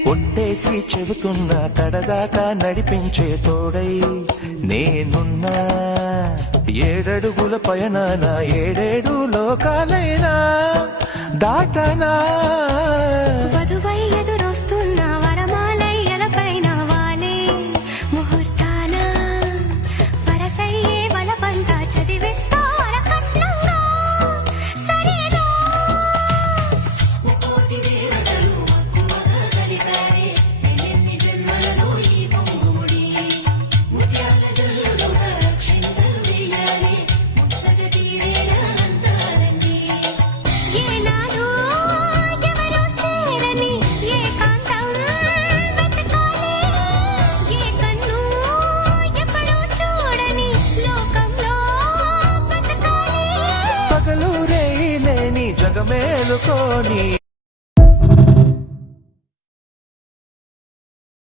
ఒట్టేసి చెబుతున్నా కడదాకా నడిపించే తోడై నేనున్నా. ఏడడుగుల పయనాన ఏడేడు లోకాలైనా దాటనా. వధువై ఎదురొస్తున్న వరమాలై ఎలపైన వాలే ముహూర్తాన వరసయ్యే వలపంతా చదివిస్తా వరకట్నంగా సరేనా. జగమేలుకోని